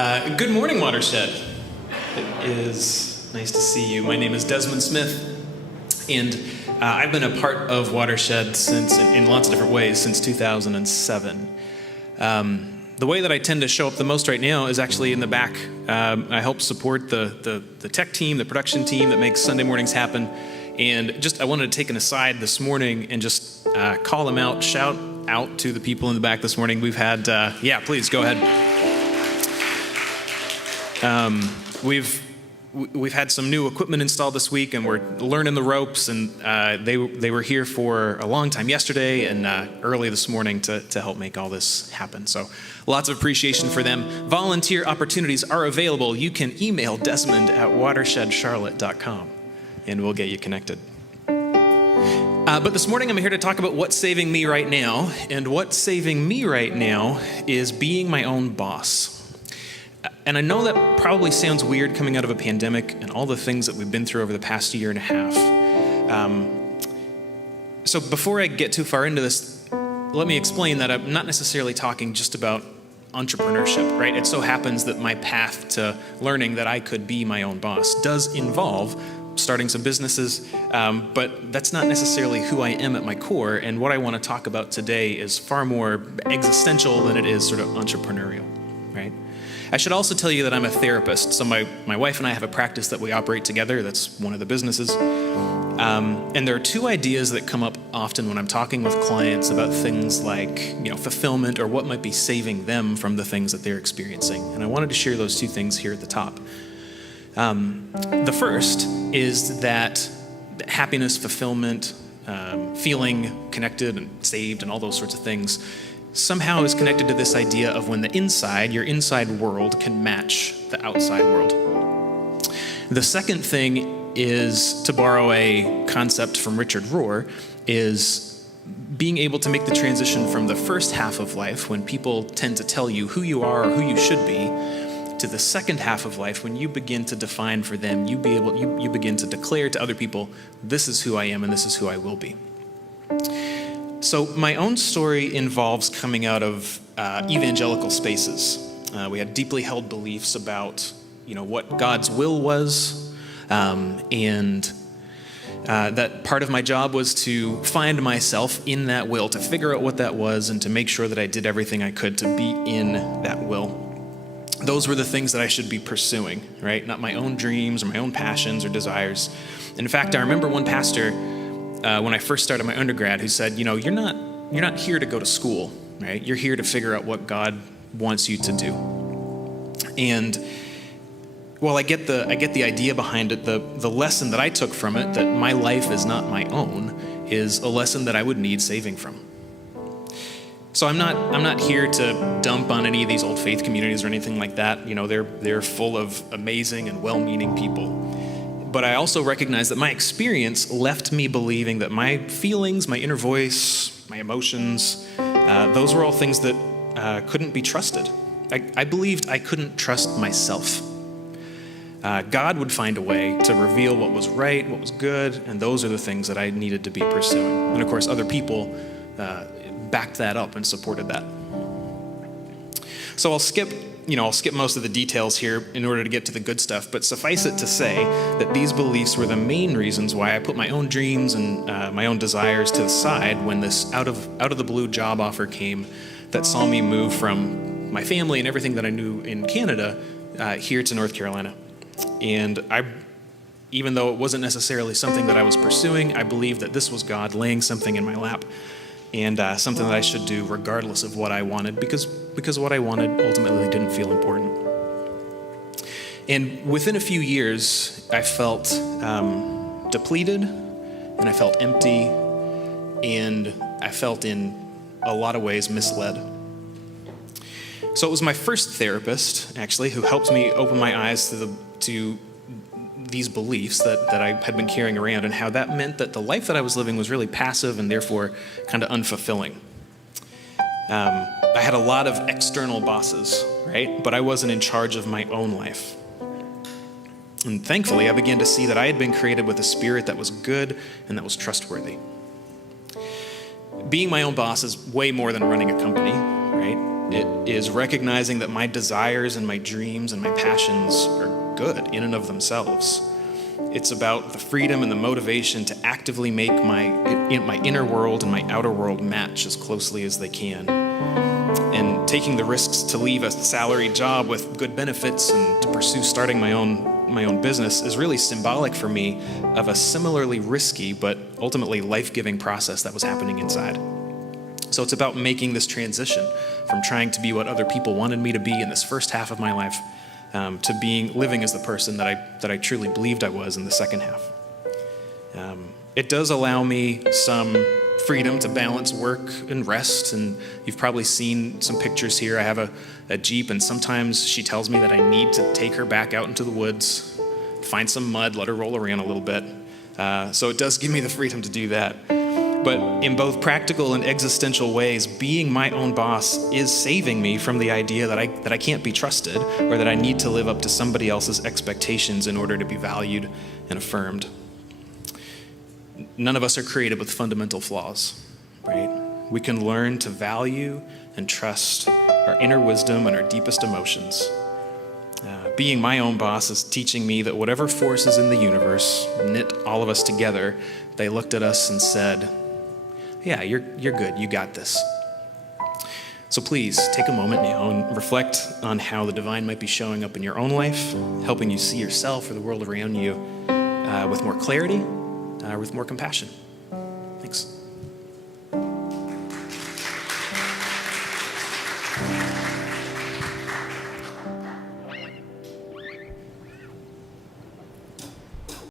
Good morning, Watershed. It is nice to see you. My name is Desmond Smith, and I've been a part of Watershed since, in lots of different ways, since 2007. The way that I tend to show up the most right now is actually in the back. I help support the tech team, the production team that makes Sunday mornings happen. And I wanted to take an aside this morning and just call them out, shout out to the people in the back this morning. We've had, please go ahead. We've had some new equipment installed this week, and we're learning the ropes. And they were here for a long time yesterday and early this morning to help make all this happen. So lots of appreciation for them. Volunteer opportunities are available. You can email Desmond at watershed.charlotte.com, and we'll get you connected. But this morning I'm here to talk about what's saving me right now, and what's saving me right now is being my own boss. And I know that probably sounds weird coming out of a pandemic and all the things that we've been through over the past year and a half. So before I get too far into this, let me explain that I'm not necessarily talking just about entrepreneurship, right? It so happens that my path to learning that I could be my own boss does involve starting some businesses, but that's not necessarily who I am at my core. And what I want to talk about today is far more existential than it is sort of entrepreneurial, right? I should also tell you that I'm a therapist. So my wife and I have a practice that we operate together. That's one of the businesses. And there are two ideas that come up often when I'm talking with clients about things like, fulfillment or what might be saving them from the things that they're experiencing. And I wanted to share those two things here at the top. The first is that happiness, fulfillment, feeling connected and saved and all those sorts of things somehow is connected to this idea of when your inside world can match the outside world. The second thing is, to borrow a concept from Richard Rohr, is being able to make the transition from the first half of life when people tend to tell you who you are or who you should be, to the second half of life when you begin to define for them, you begin to declare to other people, this is who I am and this is who I will be. So my own story involves coming out of evangelical spaces. We had deeply held beliefs about, what God's will was, and that part of my job was to find myself in that will, to figure out what that was, and to make sure that I did everything I could to be in that will. Those were the things that I should be pursuing, right? Not my own dreams or my own passions or desires. In fact, I remember one pastor when I first started my undergrad who said, you're not here to go to school, right? You're here to figure out what God wants you to do. And while I get the idea behind it, the lesson that I took from it, that my life is not my own, is a lesson that I would need saving from. So I'm not here to dump on any of these old faith communities or anything like that. They're full of amazing and well-meaning people. But I also recognize that my experience left me believing that my feelings, my inner voice, my emotions, those were all things that couldn't be trusted. I believed I couldn't trust myself. God would find a way to reveal what was right, what was good, and those are the things that I needed to be pursuing. And of course, other people backed that up and supported that. So I'll skip most of the details here in order to get to the good stuff, but suffice it to say that these beliefs were the main reasons why I put my own dreams and my own desires to the side when this out of the blue job offer came that saw me move from my family and everything that I knew in Canada here to North Carolina. And even though it wasn't necessarily something that I was pursuing, I believed that this was God laying something in my lap, and something that I should do regardless of what I wanted, because what I wanted ultimately didn't feel important. And within a few years, I felt depleted, and I felt empty, and I felt in a lot of ways misled. So it was my first therapist, actually, who helped me open my eyes to these beliefs that I had been carrying around, and how that meant that the life that I was living was really passive and therefore kind of unfulfilling. I had a lot of external bosses, right? But I wasn't in charge of my own life. And thankfully, I began to see that I had been created with a spirit that was good and that was trustworthy. Being my own boss is way more than running a company, right? It is recognizing that my desires and my dreams and my passions are good in and of themselves. It's about the freedom and the motivation to actively make my inner world and my outer world match as closely as they can. And taking the risks to leave a salaried job with good benefits and to pursue starting my own business is really symbolic for me of a similarly risky but ultimately life-giving process that was happening inside. So it's about making this transition from trying to be what other people wanted me to be in this first half of my life to living as the person that I truly believed I was in the second half. It does allow me some freedom to balance work and rest, and you've probably seen some pictures here. I have a Jeep, and sometimes she tells me that I need to take her back out into the woods, find some mud, let her roll around a little bit. So it does give me the freedom to do that. But in both practical and existential ways, being my own boss is saving me from the idea that I can't be trusted or that I need to live up to somebody else's expectations in order to be valued and affirmed. None of us are created with fundamental flaws, right? We can learn to value and trust our inner wisdom and our deepest emotions. Being my own boss is teaching me that whatever forces in the universe knit all of us together, they looked at us and said, yeah, you're good, you got this. So please take a moment now and reflect on how the divine might be showing up in your own life, helping you see yourself or the world around you with more clarity, with more compassion. Thanks.